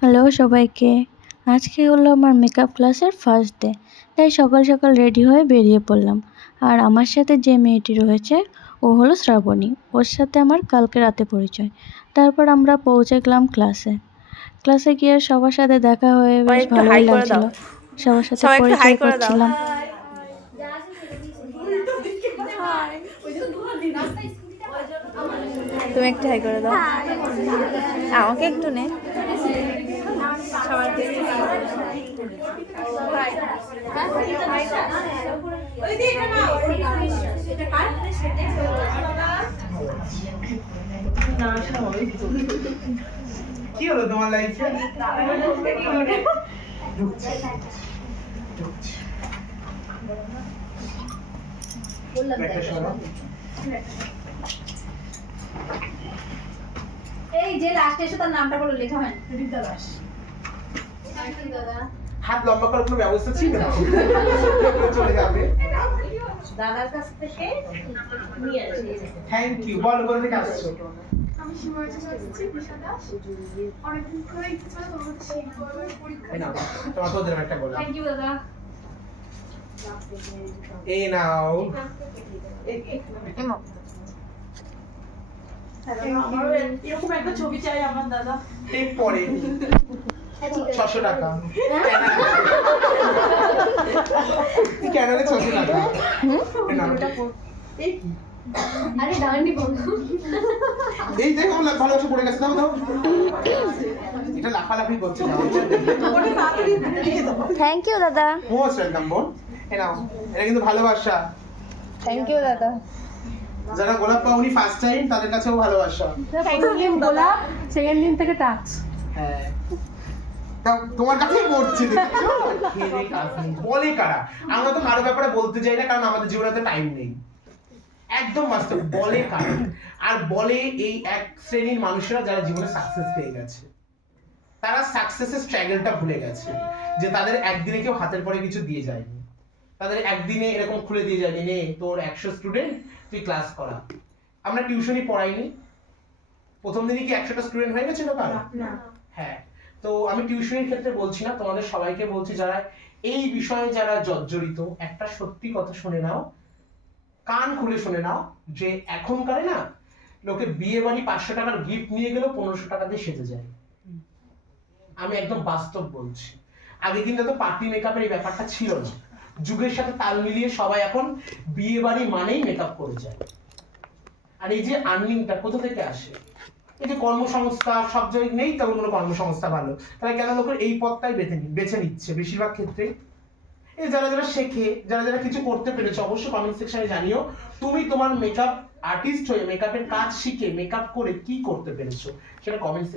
Hello সবাইকে, আজকে হলো আমার মেকআপ ক্লাসের ফার্স্ট ডে। তাই সকাল সকাল রেডি হয়ে বেরিয়ে পড়লাম। আর আমার সাথে যে মেয়েটি রয়েছে ও হলো শ্রাবণী, ওর সাথে আমার কালকে রাতে পরিচয়। তারপর আমরা পৌঁছে গেলাম ক্লাসে গিয়ে সবার সাথে দেখা হয়ে বেশ ভালোই লাগছিল। সবার সাথে পরিচয় করছিলাম। তুমি একটু হাই করে দাও, আমাকে একটু নে। কি হলো তোমার লাইফে? এই যে লাস্টে এসে তার নামটা বলে লেখা হয় ঋদ্ধা দাস। হাত লম্বা করার কোনো ব্যবস্থা ছিল না, চলে যাবে। দাদার কাছ থেকে নিয়ে আসি। Thank you. বল কোথা থেকে আসছো? আমি সীমায় থেকে আসছি, দিশা দাস। অনেকদিন ধরে ইচ্ছে ছিল তোমার সাথে শেয়ার করবো পরীক্ষা। এই নাও, তোমার তোদের একটা বললাম। থ্যাংক ইউ দাদা। এই নাও। আমারও এরকম একটা ছবি চাই আমার দাদা। ঠিক পরে 600 টাকা। ক্যানালে 600 টাকা। আরে ডান্ডি বন্ধু। এই দেখো ভালোবাসা পড়ে গেছে। দাও দাও, এটা লাফালাফি করছে না। থ্যাংক ইউ দাদা। মোস্ট ওয়েলকাম বোন। এই নাও, এটা কিন্তু ভালোবাসা। থ্যাংক ইউ দাদা। যারা গোলাপ পাওনি ফার্স্ট টাইম তাদের কাছেও ভালোবাসা। প্রথম দিন গোলাপ, সেকেন্ড দিন থেকে টাচ। হ্যাঁ, তাও তোমার কাছেই পড়ছে, দেখছো? খেলে কাজ নেই। বলে কারা? আমরা তো কারো ব্যাপারে বলতে চাই না, কারণ আমাদের জীবনে তো টাইম নেই। একদম বাস্তব। বলে কারা? আর বলে এই এক শ্রেণীর মানুষেরা যারা জীবনে সাকসেস পেয়ে গেছে। তারা সাকসেসের স্ট্রাগলটা ভুলে গেছে, যে তাদের একদিনে কেউ হাতের পরে কিছু দিয়ে যায়নি। তাদের একদিনে এরকম খুলে দিয়ে যায়নি, নে তোর 100 স্টুডেন্ট, তুই ক্লাস করা। আমরা টিউশনই পড়াইনি। প্রথম দিনই কি 100টা স্টুডেন্ট হয়ে গেছিল কারো? না। হ্যাঁ, তো আমি টিউশনের ক্ষেত্রে বলছি না, তোমাদের সবাইকে বলছি যারা এই বিষয়ে যারা জর্জরিত, একটা সত্যি কথা শুনে নাও, কান খুলে শুনে নাও, যে এখনকারে না লোকে বিয়ে বাড়ি 500 টাকার গিফট নিয়ে গেলেও 1500 টাকা দিয়ে সেজে যায়। আমি একদম বাস্তব বলছি। আগে কিন্তু তো পার্টি মেকআপের এই ব্যাপারটা ছিল না। যুগের সাথে তাল মিলিয়ে সবাই এখন বিয়ে বাড়ি মানেই মেকআপ করে যায়। আর এই যে আর্নিংটা কোথা থেকে আসে? এই যে কর্মসংস্থা সব জায়গায় নেই, তেমন কোনো কর্মসংস্থা ভালো, তাহলে কেন লোকের এই পথটাই বেছে নিচ্ছে বেশিরভাগ ক্ষেত্রে? এই যারা যারা শেখে, যারা যারা কিছু করতে পেরেছে, অবশ্যই কমেন্ট সেকশনে জানিও তুমি তোমার মেকআপ আর্টিস্ট হয়ে মেকআপের কাজ শিখে মেকআপ করে কি করতে পেরেছো, সেটা কমেন্ট